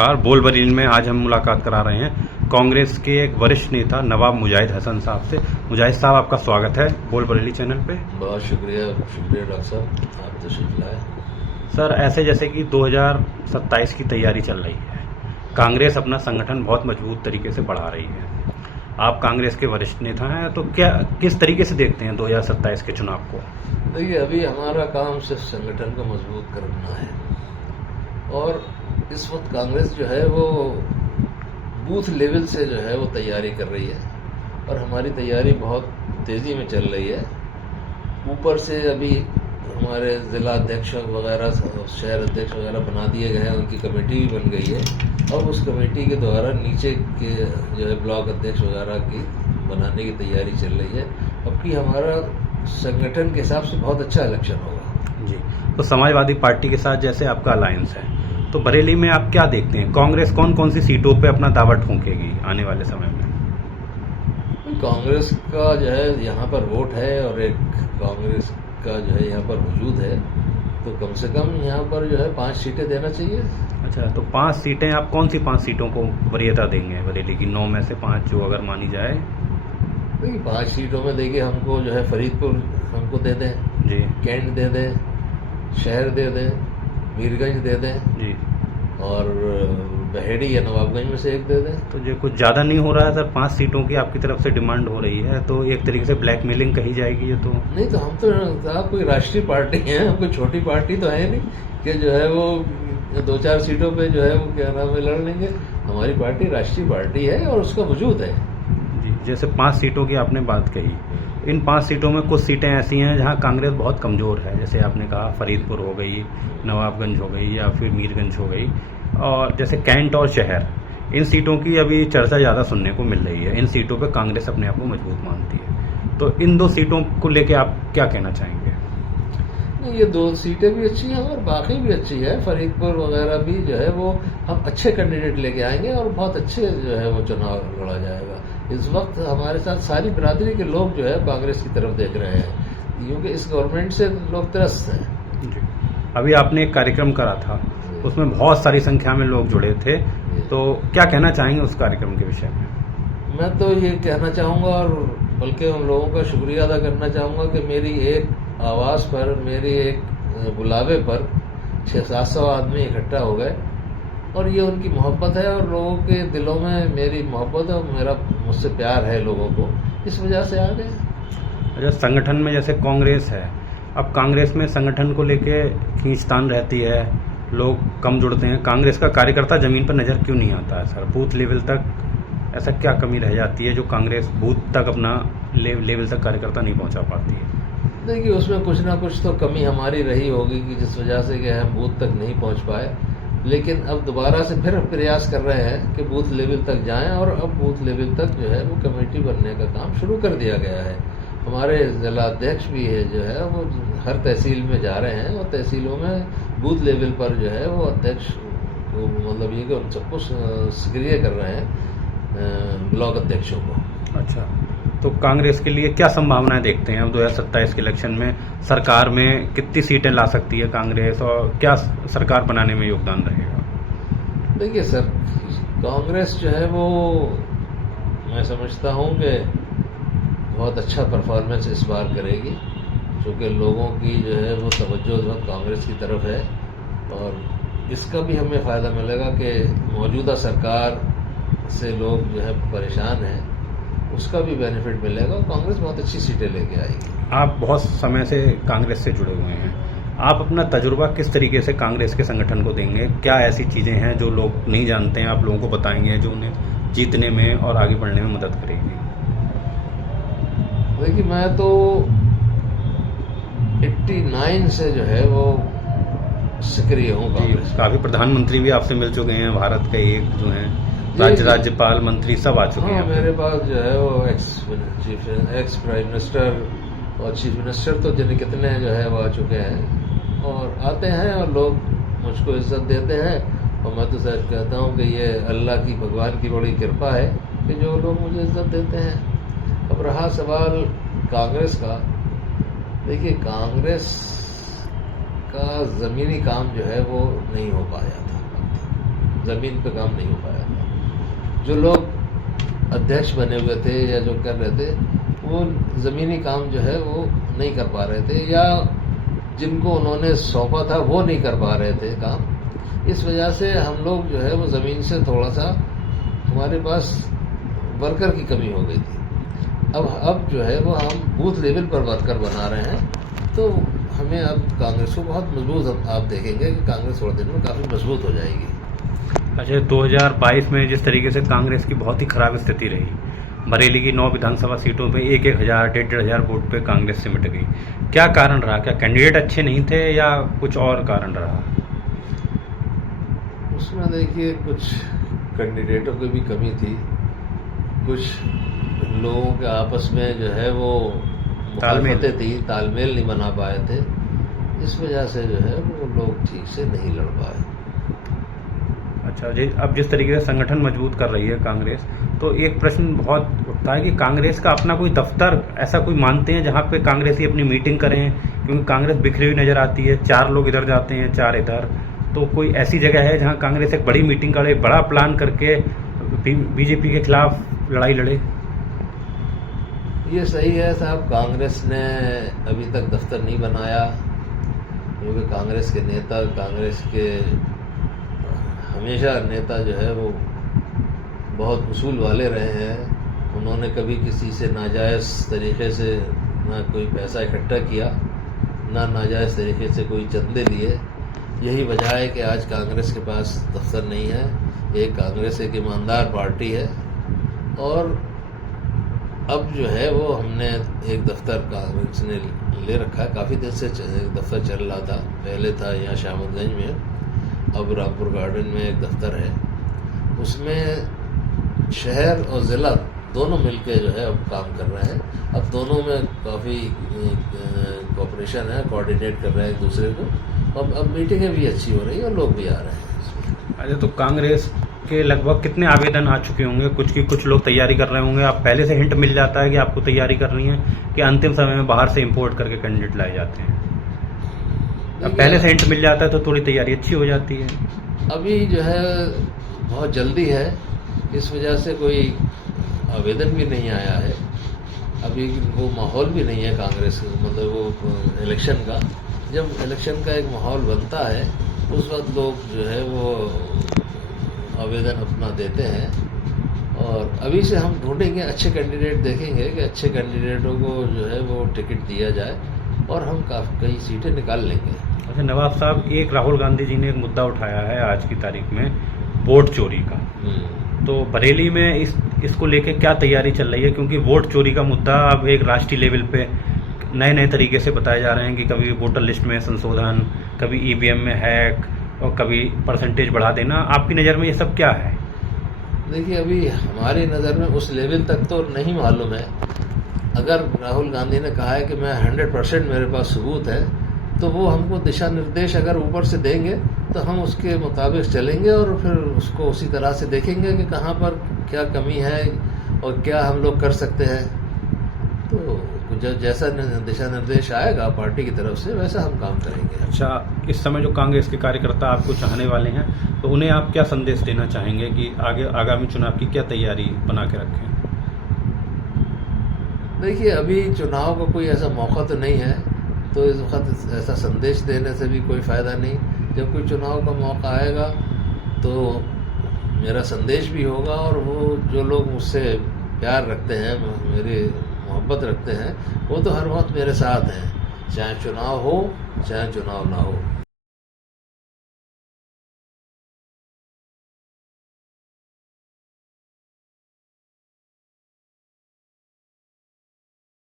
नमस्कार। बोल बरेली में आज हम मुलाकात करा रहे हैं कांग्रेस के एक वरिष्ठ नेता नवाब मुजाहिद हसन साहब से। मुजाहिद साहब, आपका स्वागत है बोल बरेली चैनल पे। बहुत शुक्रिया डॉक्टर साहब, आप तशरीफ लाए। सर, ऐसे जैसे कि 2027 की तैयारी चल रही है, कांग्रेस अपना संगठन बहुत मजबूत तरीके से बढ़ा रही है। आप कांग्रेस के वरिष्ठ नेता हैं, तो क्या किस तरीके से देखते हैं 2027 के चुनाव को? देखिए, अभी हमारा काम सिर्फ संगठन को मजबूत करना है और इस वक्त कांग्रेस जो है वो बूथ लेवल से जो है वो तैयारी कर रही है और हमारी तैयारी बहुत तेज़ी में चल रही है। ऊपर से अभी हमारे ज़िला अध्यक्ष वगैरह, शहर अध्यक्ष वगैरह बना दिए गए हैं, उनकी कमेटी भी बन गई है और उस कमेटी के द्वारा नीचे के जो है ब्लॉक अध्यक्ष वगैरह की बनाने की तैयारी चल रही है। अब की हमारा संगठन के हिसाब से बहुत अच्छा इलेक्शन होगा जी। तो समाजवादी पार्टी के साथ जैसे आपका अलायंस है, तो बरेली में आप क्या देखते हैं, कांग्रेस कौन कौन सी सीटों पे अपना दावा ठोंकेगी आने वाले समय में? कांग्रेस का जो है यहाँ पर वोट है और एक कांग्रेस का जो है यहाँ पर वजूद है, तो कम से कम यहाँ पर जो है 5 सीटें देना चाहिए। अच्छा, तो 5 सीटें, आप कौन सी 5 सीटों को वरीयता देंगे बरेली की? 9 में से 5 जो अगर मानी जाए। देखिए, 5 सीटों में देखिए हमको जो है फरीदपुर हमको दे दें जी, कैंट दे दें, शहर दे दें, मीरगंज दे दें जी, और बहेड़ी या नवाबगंज में से एक दे दें। तो जो कुछ ज़्यादा नहीं हो रहा है सर? 5 सीटों की आपकी तरफ से डिमांड हो रही है, तो एक तरीके से ब्लैकमेलिंग कही जाएगी ये तो? नहीं, तो हम तो साहब कोई राष्ट्रीय पार्टी है, हम कोई छोटी पार्टी तो है नहीं कि जो है वो 2-4 सीटों पे जो है वो क्या नाम है लड़ लेंगे। हमारी पार्टी राष्ट्रीय पार्टी है और उसका वजूद है जी। जैसे 5 सीटों की आपने बात कही, इन 5 सीटों में कुछ सीटें ऐसी हैं जहां कांग्रेस बहुत कमज़ोर है, जैसे आपने कहा फरीदपुर हो गई, नवाबगंज हो गई या फिर मीरगंज हो गई, और जैसे कैंट और शहर, इन सीटों की अभी चर्चा ज़्यादा सुनने को मिल रही है। इन सीटों पे कांग्रेस अपने आप को मजबूत मानती है, तो इन 2 सीटों को लेके आप क्या कहना चाहेंगे? ये 2 सीटें भी अच्छी हैं और बाकी भी अच्छी है। फरीदपुर वगैरह भी जो है वो हम अच्छे कैंडिडेट लेके आएंगे और बहुत अच्छे जो है वो चुनाव लड़ा जाएगा। इस वक्त हमारे साथ सारी बिरादरी के लोग जो है कांग्रेस की तरफ देख रहे हैं, क्योंकि इस गवर्नमेंट से लोग त्रस्त हैं जी। अभी आपने एक कार्यक्रम करा था, उसमें बहुत सारी संख्या में लोग जुड़े थे, तो क्या कहना चाहेंगे उस कार्यक्रम के विषय में? मैं तो ये कहना चाहूँगा और बल्कि उन लोगों का शुक्रिया अदा करना चाहूँगा कि मेरी एक आवाज़ पर, मेरी एक बुलावे पर 600-700 आदमी इकट्ठा हो गए और ये उनकी मोहब्बत है और लोगों के दिलों में मेरी मोहब्बत और मेरा मुझसे प्यार है लोगों को, इस वजह से आ गए। अच्छा, संगठन में जैसे कांग्रेस है, अब कांग्रेस में संगठन को लेके खींचतान रहती है, लोग कम जुड़ते हैं, कांग्रेस का कार्यकर्ता ज़मीन पर नज़र क्यों नहीं आता है सर? बूथ लेवल तक ऐसा क्या कमी रह जाती है जो कांग्रेस बूथ तक अपना लेवल तक कार्यकर्ता नहीं पहुंचा पाती है? देखिए, उसमें कुछ ना कुछ तो कमी हमारी रही होगी कि जिस वजह से कि हम बूथ तक नहीं पहुंच पाए, लेकिन अब दोबारा से फिर प्रयास कर रहे हैं कि बूथ लेवल तक जाएं और अब बूथ लेवल तक जो है वो कमेटी बनने का काम शुरू कर दिया गया है। हमारे जिला अध्यक्ष भी है जो है वो हर तहसील में जा रहे हैं और तहसीलों में बूथ लेवल पर जो है वो अध्यक्ष को मतलब ये कि उन सबको सक्रिय कर रहे हैं ब्लॉक अध्यक्षों को। अच्छा, तो कांग्रेस के लिए क्या संभावनाएं देखते हैं अब 2027 के इलेक्शन में? सरकार में कितनी सीटें ला सकती है कांग्रेस और क्या सरकार बनाने में योगदान रहेगा? देखिए सर, कांग्रेस जो है वो मैं समझता हूँ कि बहुत अच्छा परफॉर्मेंस इस बार करेगी, क्योंकि लोगों की जो है वो तवज्जो इस वक्त कांग्रेस की तरफ है और इसका भी हमें फ़ायदा मिलेगा कि मौजूदा सरकार से लोग जो है परेशान हैं, उसका भी बेनिफिट मिलेगा और कांग्रेस बहुत अच्छी सीटें लेके आएगी। आप बहुत समय से कांग्रेस से जुड़े हुए हैं, आप अपना तजुर्बा किस तरीके से कांग्रेस के संगठन को देंगे? क्या ऐसी चीज़ें हैं जो लोग नहीं जानते हैं, आप लोगों को बताएंगे, जो उन्हें जीतने में और आगे बढ़ने में मदद करेगी? देखिए, मैं तो 89 से जो है वो सक्रिय हूँ कांग्रेस। काफ़ी प्रधानमंत्री भी आपसे मिल चुके हैं, भारत के एक जो हैं राज्यपाल, मंत्री सब आ चुके हैं। मेरे पास जो है वो एक्स प्राइम मिनिस्टर और चीफ मिनिस्टर तो जिन्हें कितने जो है वो आ चुके हैं और आते हैं और लोग मुझको इज्जत देते हैं और मैं तो सच कहता हूँ कि ये अल्लाह की, भगवान की बड़ी कृपा है कि जो लोग मुझे इज्जत देते हैं। अब रहा सवाल कांग्रेस का, देखिए कांग्रेस का ज़मीनी काम जो है वो नहीं हो पाया था। ज़मीन पे काम नहीं हो पाया था। जो लोग अध्यक्ष बने हुए थे या जो कर रहे थे वो ज़मीनी काम जो है वो नहीं कर पा रहे थे, या जिनको उन्होंने सौंपा था वो नहीं कर पा रहे थे काम। इस वजह से हम लोग जो है वो ज़मीन से थोड़ा सा हमारे पास वर्कर की कमी हो गई थी। अब जो है वो हम बूथ लेवल पर वर्कर बना रहे हैं, तो हमें अब कांग्रेस को बहुत मजबूत, आप देखेंगे कि कांग्रेस थोड़े दिन में काफ़ी मजबूत हो जाएगी। अच्छा, 2022 में जिस तरीके से कांग्रेस की बहुत ही खराब स्थिति रही, बरेली की 9 विधानसभा सीटों पे 1,000 1,500 वोट पे कांग्रेस सिमट गई, क्या कारण रहा? क्या कैंडिडेट अच्छे नहीं थे या कुछ और कारण रहा? उसमें देखिए कुछ कैंडिडेटों की भी कमी थी, कुछ लोगों के आपस में जो है वो मुखालफतें थी, तालमेल नहीं बना पाए थे। इस वजह से जो है वो लोग ठीक से नहीं लड़ पाए। अच्छा जी, अब जिस तरीके से संगठन मजबूत कर रही है कांग्रेस, तो एक प्रश्न बहुत उठता है कि कांग्रेस का अपना कोई दफ्तर ऐसा कोई मानते हैं जहां पे कांग्रेस ही अपनी मीटिंग करें? क्योंकि कांग्रेस बिखरी हुई नज़र आती है, 4 लोग इधर जाते हैं, 4 इधर। तो कोई ऐसी जगह है जहां कांग्रेस एक बड़ी मीटिंग करे, बड़ा प्लान करके बीजेपी के खिलाफ लड़ाई लड़े? ये सही है साहब, कांग्रेस ने अभी तक दफ्तर नहीं बनाया, क्योंकि कांग्रेस के नेता, कांग्रेस के हमेशा नेता जो है वो बहुत उसूल वाले रहे हैं। उन्होंने कभी किसी से नाजायज़ तरीके से ना कोई पैसा इकट्ठा किया, ना नाजायज़ तरीके से कोई चंदे लिए। यही वजह है कि आज कांग्रेस के पास दफ्तर नहीं है। एक कांग्रेस एक ईमानदार पार्टी है, और अब जो है वो हमने एक दफ्तर कांग्रेस ने ले रखा है। काफ़ी दिन से दफ्तर चल रहा था, पहले था यहाँ शामतगंज में, अब रामपुर गार्डन में एक दफ्तर है। उसमें शहर और ज़िला दोनों मिलके जो है अब काम कर रहे हैं। अब दोनों में काफ़ी कोऑपरेशन है, कोऑर्डिनेट कर रहे हैं एक दूसरे को। अब मीटिंगें भी अच्छी हो रही हैं और लोग भी आ रहे हैं। अच्छा, तो कांग्रेस के लगभग कितने आवेदन आ चुके होंगे? कुछ लोग तैयारी कर रहे होंगे। आप पहले से हिंट मिल जाता है कि आपको तैयारी करनी है, कि अंतिम समय में बाहर से इंपोर्ट करके कैंडिडेट लाए जाते हैं? अब पहले से हिंट मिल जाता है तो थोड़ी तैयारी अच्छी हो जाती है। अभी जो है बहुत जल्दी है, इस वजह से कोई आवेदन भी नहीं आया है। अभी वो माहौल भी नहीं है कांग्रेस, मतलब वो इलेक्शन का। जब इलेक्शन का एक माहौल बनता है उस वक्त लोग जो है वो आवेदन अपना देते हैं, और अभी से हम ढूंढेंगे, अच्छे कैंडिडेट देखेंगे कि अच्छे कैंडिडेटों को जो है वो टिकट दिया जाए, और हम कई सीटें निकाल लेंगे। अच्छा नवाब साहब, एक राहुल गांधी जी ने एक मुद्दा उठाया है आज की तारीख में, वोट चोरी का। तो बरेली में इसको लेके क्या तैयारी चल रही है? क्योंकि वोट चोरी का मुद्दा अब एक राष्ट्रीय लेवल पे नए नए तरीके से बताए जा रहे हैं कि कभी वोटर लिस्ट में संशोधन, कभी ईवीएम में हैक, और कभी परसेंटेज बढ़ा देना। आपकी नज़र में ये सब क्या है? देखिए, अभी हमारी नज़र में उस लेवल तक तो नहीं मालूम है। अगर राहुल गांधी ने कहा है कि मैं 100% मेरे पास सबूत है, तो वो हमको दिशा निर्देश अगर ऊपर से देंगे तो हम उसके मुताबिक चलेंगे, और फिर उसको उसी तरह से देखेंगे कि कहाँ पर क्या कमी है और क्या हम लोग कर सकते हैं। तो जैसा दिशा निर्देश आएगा पार्टी की तरफ से, वैसा हम काम करेंगे। अच्छा, इस समय जो कांग्रेस के कार्यकर्ता आपको चाहने वाले हैं, तो उन्हें आप क्या संदेश देना चाहेंगे कि आगामी चुनाव की क्या तैयारी बना के रखें? देखिए, अभी चुनाव का कोई ऐसा मौका तो नहीं है, तो इस वक्त ऐसा संदेश देने से भी कोई फ़ायदा नहीं। जब कोई चुनाव का मौका आएगा तो मेरा संदेश भी होगा, और वो जो लोग मुझसे प्यार रखते हैं, मेरी मोहब्बत रखते हैं, वो तो हर वक्त मेरे साथ हैं, चाहे चुनाव हो चाहे चुनाव ना हो।